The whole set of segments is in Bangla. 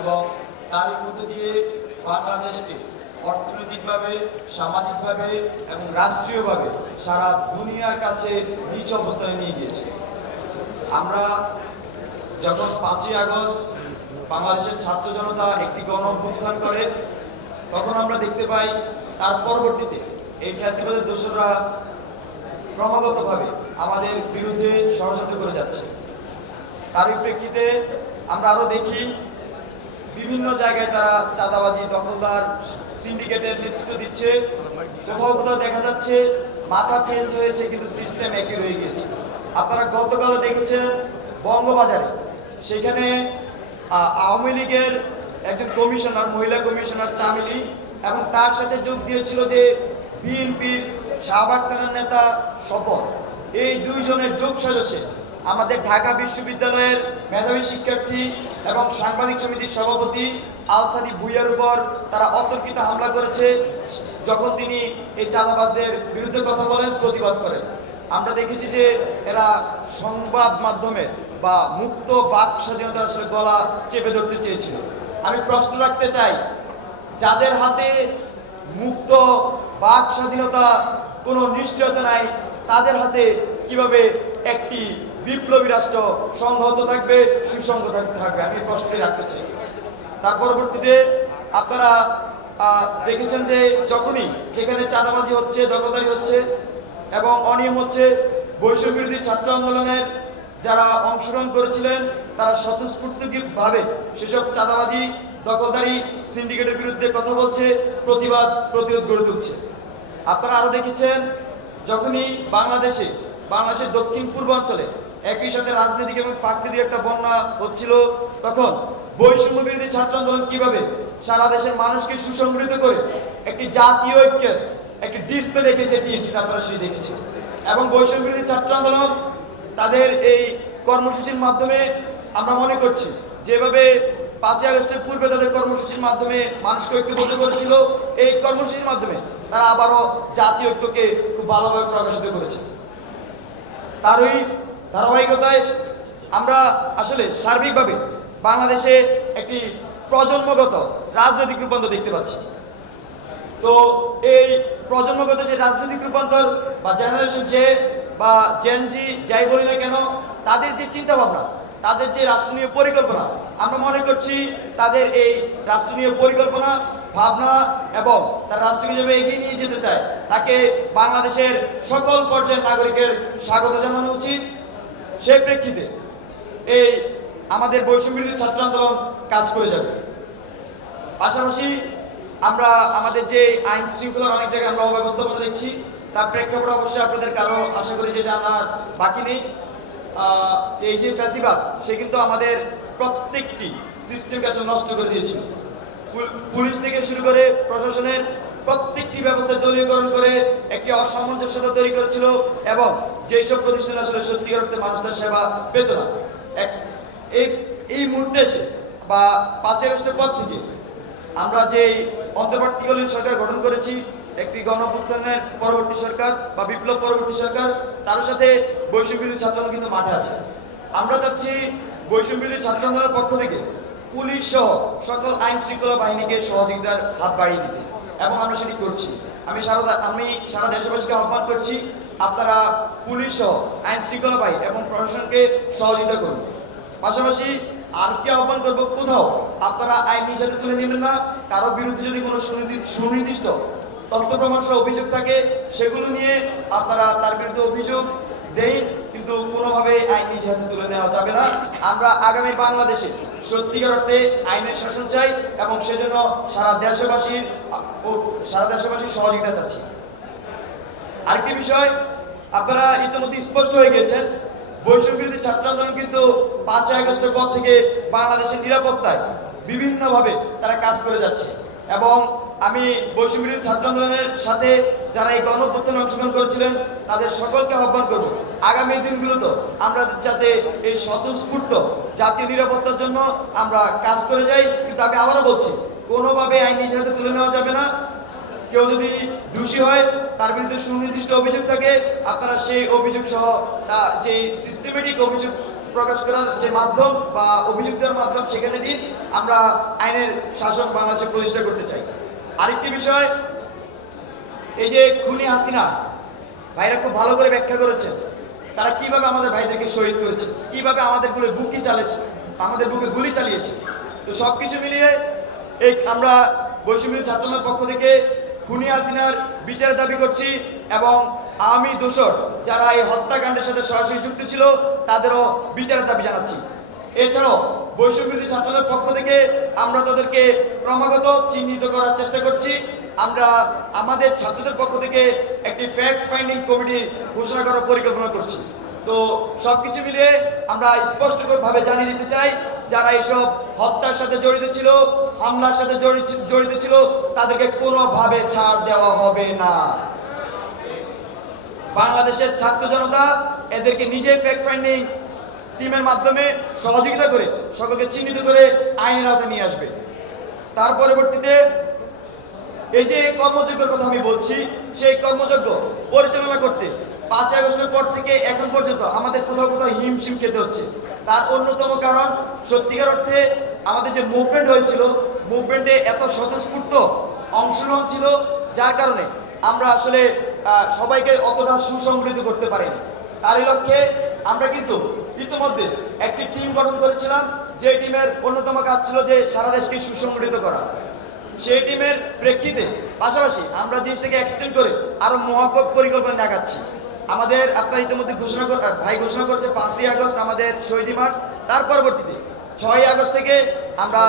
এবং তারই মধ্য দিয়ে বাংলাদেশকে অর্থনৈতিকভাবে, সামাজিকভাবে এবং রাষ্ট্রীয়ভাবে সারা দুনিয়ার কাছে নিচ অবস্থানে নিয়ে গিয়েছে। আমরা যখন 5ই আগস্ট বাংলাদেশের ছাত্র জনতা একটি গণ অভ্যুত্থান করে, তখন আমরা দেখতে পাই তার পরবর্তীতে এই ফ্যাসিবাদের দোসররা ক্রমাগতভাবে আমাদের বিরুদ্ধে ষড়যন্ত্র করে যাচ্ছে। তারই প্রেক্ষিতে আমরা আরও দেখি বিভিন্ন জায়গায় তারা চাঁদাবাজি, দখলদার, সিন্ডিকেটের নেতৃত্ব দিচ্ছে। কোথাও কোথাও দেখা যাচ্ছে মাথা চেঞ্জ হয়েছে, কিন্তু সিস্টেম একই রয়ে গিয়েছে। আপনারা গতকালও দেখেছেন বঙ্গবাজারে, সেখানে আওয়ামী লীগের একজন কমিশনার, মহিলা কমিশনার চামেলি, এবং তার সাথে যোগ দিয়েছিল যে বিএনপির শাহবাগ থানার নেতা স্বপন। এই দুইজনের যোগ সাজসে আমাদের ঢাকা বিশ্ববিদ্যালয়ের মেধাবী শিক্ষার্থী এবং সাংবাদিক সমিতির সভাপতি আলসাদি ভুইয়ার উপর তারা অতর্কিত হামলা করেছে, যখন তিনি এই চাঁদাবাজদের বিরুদ্ধে কথা বলেন, প্রতিবাদ করেন। আমরা দেখেছি যে এরা সংবাদ মাধ্যমে বা মুক্ত বাক স্বাধীনতা আসলে গলা চেপে ধরতে চেয়েছিল। আমি প্রশ্ন রাখতে চাই, যাদের হাতে মুক্ত বাক স্বাধীনতা কোনো নিশ্চয়তা নাই, তাদের হাতে কিভাবে একটি বিপ্লবী রাষ্ট্র সংহত থাকবে, সুসংহত থাকবে? আমি প্রশ্নটি রাখতে চাই। তার পরবর্তীতে আপনারা দেখেছেন যে যখনই যেখানে চাঁদাবাজি হচ্ছে, দখলদারি হচ্ছে এবং অনিয়ম হচ্ছে, বৈষম্য বিরোধী ছাত্র আন্দোলনের যারা অংশগ্রহণ করেছিলেন তারা স্বতঃস্ফূর্তভাবে সেসব চাঁদাবাজি, দখলদারি, সিন্ডিকেটের বিরুদ্ধে কথা বলছে, প্রতিরোধ গড়ে তুলছে। আপনারা আরও দেখেছেন যখনই বাংলাদেশের দক্ষিণ পূর্বাঞ্চলে একই সাথে রাজনৈতিক এবং প্রাকৃতিক একটা বন্যা হচ্ছিল, তখন বৈষম্য বিরোধী ছাত্র আন্দোলন কিভাবে সারা দেশের মানুষকে সুসংগঠিত করে একটি জাতীয় ঐক্যের একটি ডিসপ্লে দেখেছে টিএসসি, আপনারা সেই দেখেছে। এবং বৈষম্য বিরোধী ছাত্র আন্দোলন তাদের এই কর্মসূচির মাধ্যমে আমরা মনে করছি যেভাবে 5ই আগস্টের পূর্বে তাদের কর্মসূচির মাধ্যমে মানুষকে ঐক্যবদ্ধ করেছিল, এই কর্মসূচির মাধ্যমে তারা আবারও জাতীয় ঐক্যকে খুব ভালোভাবে প্রকাশিত করেছে। তারই ধারাবাহিকতায় আমরা আসলে সার্বিকভাবে বাংলাদেশে একটি প্রজন্মগত রাজনৈতিক রূপান্তর দেখতে পাচ্ছি। তো এই প্রজন্মগত যে রাজনৈতিক রূপান্তর বা জেনারেশন জে বা জেনজি যাই বলি না কেন, তাদের যে চিন্তা ভাবনা, তাদের যে রাষ্ট্রীয় পরিকল্পনা, আমরা মনে করছি তাদের এই রাষ্ট্রীয় পরিকল্পনা, ভাবনা এবং তার রাষ্ট্রকে যেভাবে এগিয়ে নিয়ে যেতে চায়, তাকে বাংলাদেশের সকল পর্যায়ের নাগরিকের স্বাগত জানানো উচিত। সেই প্রেক্ষিতে এই আমাদের বৈষম্য বিরোধী ছাত্র আন্দোলন কাজ করে যাবে। পাশাপাশি আমরা আমাদের যে আইন শৃঙ্খলার অনেক জায়গায় আমরা অব্যবস্থাপনা দেখছি, তার প্রেক্ষাপটে অবশ্যই আপনাদের কারো আশা করি যে জানার বাকি নেই। এই যে ফ্যাসিবাদ, সে কিন্তু আমাদের প্রত্যেকটি সিস্টেমকে আসলে নষ্ট করে দিয়েছিল। পুলিশ থেকে শুরু করে প্রশাসনের প্রত্যেকটি ব্যবস্থা দলীয়করণ করে একটি অসামঞ্জস্যতা তৈরি করেছিল, এবং যেই সব প্রতিষ্ঠান আসলে সত্যিকার অর্থে মানুষের সেবা পেত না। এই মুহূর্তে এসে বা 5ই আগস্টের পর থেকে আমরা যে অন্তর্বর্তীকালীন সরকার গঠন করেছি, একটি গণঅভ্যুত্থানের পরবর্তী সরকার বা বিপ্লব পরবর্তী সরকার, তার সাথে বৈষম্য বিরোধী ছাত্র আন্দোলন কিন্তু মাঠে আছে। আমরা চাচ্ছি বৈষম্য বিরোধী ছাত্র আন্দোলনের পক্ষ থেকে পুলিশ সহ সকল আইন শৃঙ্খলা বাহিনীকে সহযোগিতার হাত বাড়িয়ে দিতে, এবং আমরা সেটি করছি। আমি সারা দেশবাসীকে আহ্বান করছি, আপনারা পুলিশ সহ আইন শৃঙ্খলা বাহিনী এবং প্রশাসনকে সহযোগিতা করুন। পাশাপাশি আর কি আহ্বান করবো, কোথাও আপনারা আইন নিজ হাতে তুলে নেবেন না। কারো বিরুদ্ধে যদি কোনো সুনির্দিষ্ট তথ্য প্রমাণ সহ অভিযোগ থাকে, সেগুলো নিয়ে আপনারা তার বিরুদ্ধে অভিযোগ দেন, কিন্তু কোনোভাবে আইন নিজ হাতে তুলে নেওয়া যাবে না। আমরা আগামী বাংলাদেশে সত্যিকার অর্থে আইনের শাসন চাই, এবং সেজন্য সারা দেশবাসীর সহযোগিতা চাচ্ছি। আরেকটি বিষয়, আপনারা ইতিমধ্যে স্পষ্ট হয়ে গেছেন, বৈষম্য বিরোধী ছাত্র আন্দোলন কিন্তু 5ই আগস্টের পর থেকে বাংলাদেশের নিরাপত্তায় বিভিন্নভাবে তারা কাজ করে যাচ্ছে। এবং আমি বৈষম্য বিরোধী ছাত্র আন্দোলনের সাথে যারা এই গণঅভ্যুত্থানে অংশগ্রহণ করেছিলেন, তাদের সকলকে আহ্বান করব, আগামী দিনগুলোতে আমরা যাতে এই স্বতঃস্ফূর্ত জাতীয় নিরাপত্তার জন্য আমরা কাজ করে যাই। কিন্তু আমি আবারও বলছি, কোনোভাবে আইন নিজ হাতে তুলে নেওয়া যাবে না। কেউ যদি দোষী হয়, তার বিরুদ্ধে সুনির্দিষ্ট অভিযোগ থাকে, আপনারা সেই অভিযোগ সহ যে সিস্টেমেটিক অভিযোগ প্রকাশ করার যে মাধ্যম বা অভিযোগ দেওয়ার মাধ্যম, সেখানে দিন আমরা আইনের শাসন বাংলাদেশে প্রতিষ্ঠা করতে চাই। আরেকটি বিষয়, এই যে খুনি হাসিনা ভাইরা খুব ভালো করে ব্যাখ্যা করেছেন তারা কিভাবে আমাদের ভাইদেরকে শহীদ করেছে, কিভাবে আমাদের আমাদের বুকে গুলি চালিয়েছে। তো সবকিছু মিলিয়ে এই আমরা বৈষম্য ছাত্রদলের পক্ষ থেকে খুনি হাসিনার বিচারের দাবি করছি এবং আমি দোষর যারা এই হত্যাকাণ্ডের সাথে সরাসরি যুক্ত ছিল তাদেরও বিচারের দাবি জানাচ্ছি। এছাড়াও বৈষম্য ছাত্রদলের পক্ষ থেকে আমরা তাদেরকে ক্রমাগত চিহ্নিত করার চেষ্টা করছি। আমরা আমাদের ছাত্রদের পক্ষ থেকে একটি ফ্যাক্ট ফাইন্ডিং কমিটি ঘোষণা করার পরিকল্পনা করছি। তো সবকিছু মিলিয়ে আমরা স্পষ্টভাবে জানিয়ে দিতে চাই, যারা এইসব হত্যার সাথে জড়িত ছিল, হামলার সাথে জড়িত ছিল, তাদেরকে কোনোভাবে ছাড় দেওয়া হবে না। বাংলাদেশের ছাত্র জনতা এদেরকে নিজে ফ্যাক্ট ফাইন্ডিং টিমের মাধ্যমে সহযোগিতা করে সকলকে চিহ্নিত করে আইনের আওতায় নিয়ে আসবে। তার পরবর্তীতে এই যে কর্মযজ্ঞের কথা আমি বলছি, সেই কর্মযজ্ঞ পরিচালনা করতে 5 আগস্টের পর থেকে এখন পর্যন্ত আমাদের কোথাও কোথাও হিমশিম খেতে হচ্ছে। তার অন্যতম কারণ সত্যিকার অর্থে আমাদের যে মুভমেন্ট হয়েছিল, মুভমেন্টে এত স্বতঃস্ফূর্ত অংশগ্রহণ ছিল, যার কারণে আমরা আসলে সবাইকে অতটা সুসংগঠিত করতে পারিনি। তারই লক্ষ্যে আমরা কিন্তু ইতিমধ্যে একটি টিম গঠন করেছিলাম, যে টিমের অন্যতম কাজ ছিল যে সারা দেশকে সুসংগঠিত করা। সেই টিমের প্রেক্ষিতে পাশাপাশি আমরা জিনিসটাকে এক্সটেন্ড করে আরো মহৎ পরিকল্পনা দেখাচ্ছি। আমাদের আপনার ইতিমধ্যে ভাই ঘোষণা করেছে 5ই আগস্ট আমাদের শহীদ মার্চ। তার পরবর্তীতে 6ই আগস্ট থেকে আমরা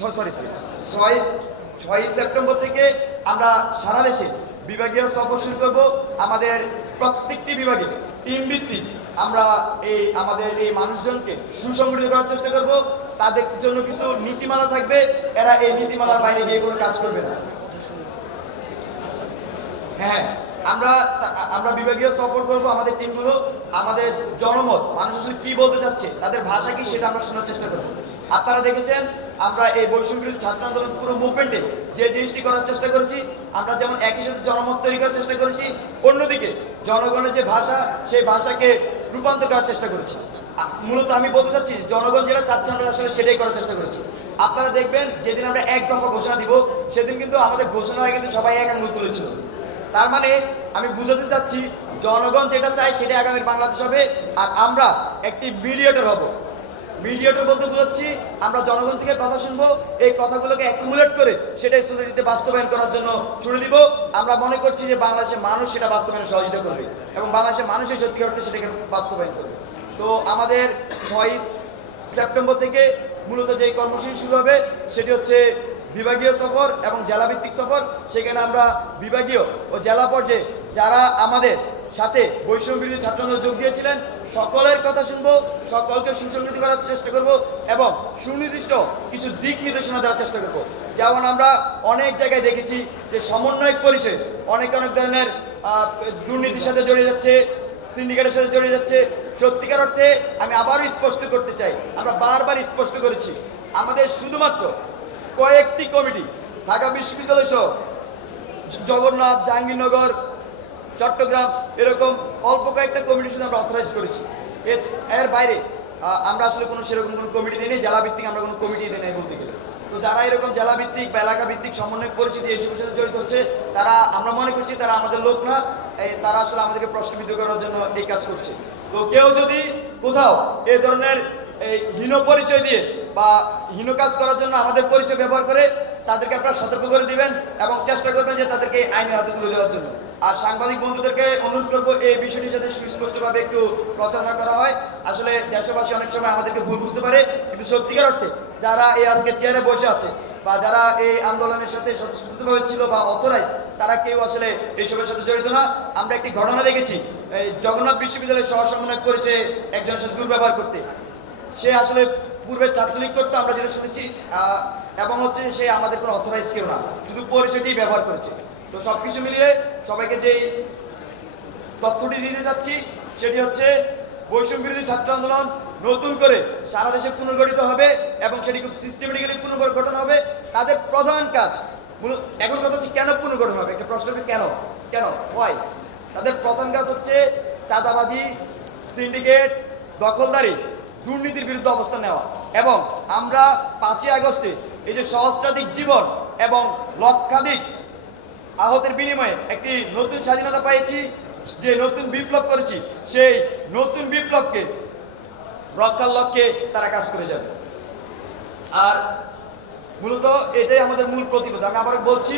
6ই সেপ্টেম্বর থেকে আমরা সারা দেশে বিভাগীয় সফর শুরু করব। আমাদের প্রত্যেকটি বিভাগে টিম ভিত্তিক আমরা আমাদের এই মানুষজনকে সুসংগঠিত করার চেষ্টা করব। তাদের জন্য কিছু নীতিমালা থাকবে, এরা এই নীতিমালার বাইরে গিয়ে কোনো কাজ করবে না। হ্যাঁ, আমরা বিভাগীয় সফর করব। আমাদের টিমগুলো আমাদের জনমত, মানুষ আসলে কি বলতে চাচ্ছে, তাদের ভাষা কি, সেটা আমরা শোনার চেষ্টা করব। আপনারা দেখেছেন আমরা এই বৈষম্য বিরোধী ছাত্র আন্দোলন পুরো মুভমেন্টে যে জিনিসটি করার চেষ্টা করেছি, আমরা যেমন একই সাথে জনমত তৈরি করার চেষ্টা করেছি, অন্যদিকে জনগণের যে ভাষা, সেই ভাষাকে রূপান্তর করার চেষ্টা করেছি। মূলত আমি বলতে চাচ্ছি, জনগণ যেটা চাচ্ছে আমরা আসলে সেটাই করার চেষ্টা করেছি। আপনারা দেখবেন যেদিন আমরা এক দফা ঘোষণা দিব, সেদিন কিন্তু আমাদের ঘোষণায় কিন্তু সবাই এক আঙুল তুলেছিল। তার মানে আমি বুঝাতে চাচ্ছি, জনগণ যেটা চায় সেটা আগামীর বাংলাদেশ হবে, আর আমরা একটি মিডিয়েটর হব। মিডিয়েটর বলতে বোঝাচ্ছি আমরা জনগণ থেকে কথা শুনবো, এই কথাগুলোকে অ্যাকুমুলেট করে সেটাই সোসাইটিতে বাস্তবায়ন করার জন্য ছুড়ে দিব। আমরা মনে করছি যে বাংলাদেশের মানুষ সেটা বাস্তবায়নে সহযোগিতা করবে এবং বাংলাদেশের মানুষের সত্যি অর্থে সেটাকে বাস্তবায়ন করবে। তো আমাদের 6ই সেপ্টেম্বর থেকে মূলত যে কর্মসূচি শুরু হবে সেটি হচ্ছে বিভাগীয় সফর এবং জেলাভিত্তিক সফর। সেখানে আমরা বিভাগীয় ও জেলা পর্যায়ে যারা আমাদের সাথে বৈষম্য বিরোধী ছাত্র আন্দোলনে যোগ দিয়েছিলেন সকলের কথা শুনবো, সকলকে সুসংগঠিত করার চেষ্টা করব এবং সুনির্দিষ্ট কিছু দিক নির্দেশনা দেওয়ার চেষ্টা করব। যেমন আমরা অনেক জায়গায় দেখেছি যে সমন্বয়ক পরিচয় অনেক ধরনের দুর্নীতির সাথে জড়িয়ে যাচ্ছে, সিন্ডিকেটের সাথে জড়িয়ে যাচ্ছে। সত্যিকার অর্থে আমি আবারও স্পষ্ট করতে চাই, আমরা বারবার স্পষ্ট করেছি, আমাদের শুধুমাত্র কয়েকটি কমিটি, ঢাকা বিশ্ববিদ্যালয় সহ জগন্নাথ, জাহাঙ্গীরনগর, চট্টগ্রাম, এরকম অল্প কয়েকটা কমিটির সাথে আমরা অথরাইজ করেছি। এর বাইরে আমরা আসলে সেরকম কোনো কমিটি দিই, জেলা ভিত্তিক আমরা কোনো কমিটি দিই নাই বলতে গেলে। তো যারা এরকম জেলা ভিত্তিক বা এলাকা ভিত্তিক সমন্বয় পরিস্থিতি এইসবের সাথে জড়িত হচ্ছে, তারা আমরা মনে করছি তারা আমাদের লোক না, তারা আসলে আমাদেরকে প্রশ্নবিদ্ধ করার জন্য এই কাজ করছে। তো কেউ যদি কোথাও এই ধরনের হীন পরিচয় দিয়ে বা হীন কাজ করার জন্য আমাদের পরিচয় ব্যবহার করে, তাদেরকে আপনারা সতর্ক করে দিবেন এবং চেষ্টা করবেন যে তাদেরকে আইনের হাতে তুলে দেওয়ার জন্য। আর সাংবাদিক বন্ধুদেরকে অনুরোধ করবো এই বিষয়টি যাতে সুস্পষ্টভাবে একটু প্রচারণা করা হয়। আসলে দেশবাসী অনেক সময় আমাদেরকে ভুল বুঝতে পারে, কিন্তু সত্যিকার অর্থে যারা এই আজকে চেয়ারে বসে আছে বা যারা এই আন্দোলনের সাথে স্বতঃস্ফূর্তভাবে ছিল বা অথরাইজ, তারা কেউ আসলে এইসবের সাথে জড়িত না। আমরা একটি ঘটনা দেখেছি, এই জগন্নাথ বিশ্ববিদ্যালয়ের সহ সমন্বয়ক করেছে একজনের সাথে দুর্ব্যবহার করতে। সে আসলে পূর্বে ছাত্রলীগ করতো আমরা যেটা শুনেছি, এবং হচ্ছে সে আমাদের কোনো অথরাইজ কেউ না, শুধু পরিচয়টি ব্যবহার করেছে। তো সবকিছু মিলিয়ে সবাইকে যেই তথ্যটি দিতে যাচ্ছি সেটি হচ্ছে বৈষম্য বিরোধী ছাত্র আন্দোলন নতুন করে সারা দেশে পুনর্গঠিত হবে এবং সেটি খুব সিস্টেমেটিক্যালি পুনর্গঠন হবে। তাদের প্রধান কাজ, এখন কথা হচ্ছে কেন পুনর্গঠন হবে, একটা প্রশ্ন কেন কেন হয়। তাদের প্রধান কাজ হচ্ছে চাঁদাবাজি, সিন্ডিকেট, দখলদারি দুর্নীতির বিরুদ্ধে অবস্থান নেওয়া। এবং আমরা 5ই আগস্টে এই যে সহস্রাধিক জীবন এবং লক্ষাধিক আহতের বিনিময়ে একটি নতুন স্বাধীনতা পেয়েছি, যে নতুন বিপ্লব করেছি, সেই নতুন বিপ্লবকে রক্ষার লক্ষ্যে তারা কাজ করে যাবে। আর মূলত এটাই আমাদের মূল প্রতিরোধ। আমি আবার বলছি,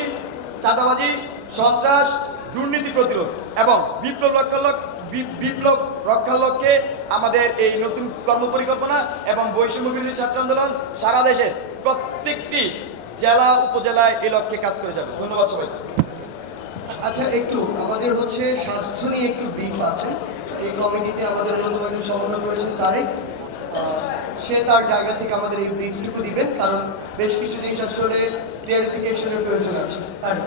চাঁদাবাজি, সন্ত্রাস, দুর্নীতি প্রতিরোধ এবং বিপ্লব রক্ষার লক্ষ্যে আমাদের এই নতুন কর্মপরিকল্পনা এবং বৈষম্য বিরোধী ছাত্র আন্দোলন সারা দেশের প্রত্যেকটি জেলা উপজেলায় এই লক্ষ্যে কাজ করে যাবে। ধন্যবাদ সবাইকে। আচ্ছা, একটু আমাদের হচ্ছে স্বাস্থ্য নিয়ে একটু ব্রিফ আছে। এই কমিটিতে আমাদের অন্যতম একজন সমন্বয় করেছেন তারেক, সে তার জায়গা থেকে আমাদের এই ব্রিফটুকু দিবেন, কারণ বেশ কিছু জিনিস আসলে ক্লিয়ারিফিকেশনের প্রয়োজন আছে। তারেক।